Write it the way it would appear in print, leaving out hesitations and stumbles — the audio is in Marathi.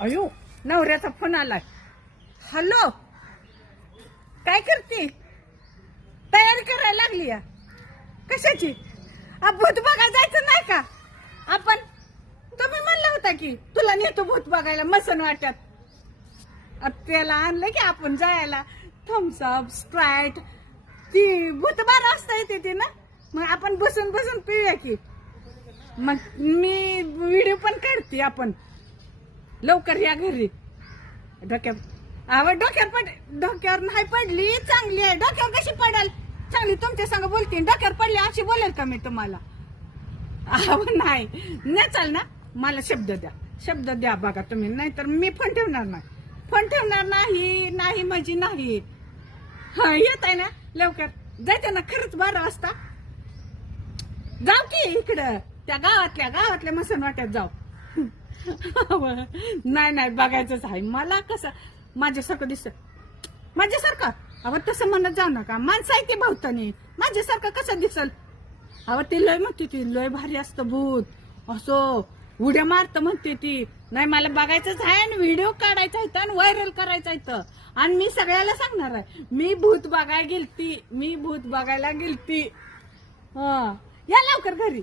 अयो नवऱ्याचा फोन आलाय. हॅलो, काय करते? तयारी करायला लागली या कशाची? भूत बघायला जायचं नाही का आपण? तुम्ही म्हणला होता की तुला नेतो भूत बघायला मसन वाटत. त्याला आणलं की आपण जायला. थम्सअप, स्प्राईट, ती भूत बारा वाजता येते ती ना, मग आपण बसून बसून पिऊया की. मग मी व्हिडिओ पण काढते. आपण लवकर या घरी. डोक्यावर नाही पडली, चांगली आहे. डोक्यावर कशी पडेल? चांगली तुमच्या संग बोलते. डोक्यावर पडली अशी बोलेल का मी तुम्हाला? नाही चाल ना. मला शब्द द्या बघा तुम्ही, नाहीतर मी फोन ठेवणार नाही. फोन ठेवणार नाही म्हणजे नाही. येत आहे ना लवकर? जायचं ना खरंच 12 वाजता? जाऊ की इकडं त्या गावातल्या मसन वाट्यात जाऊ. नाही बघायचंच आहे मला. कसं माझ्यासारखं दिसत? माझ्यासारखं? अहो तसं म्हणत जाऊ नका. माणसं आहे ती भवतानी. माझ्यासारखं कसं दिसल? अहो ती लय म्हणते, ती लय भारी असतं भूत, असं उड्या मारत म्हणते ती. नाही मला बघायचंच आहे आणि व्हिडिओ काढायचा आहे आणि व्हायरल करायचा आहे. आणि मी सगळ्याला सांगणार आहे मी भूत बघायला गेलती. या लवकर घरी.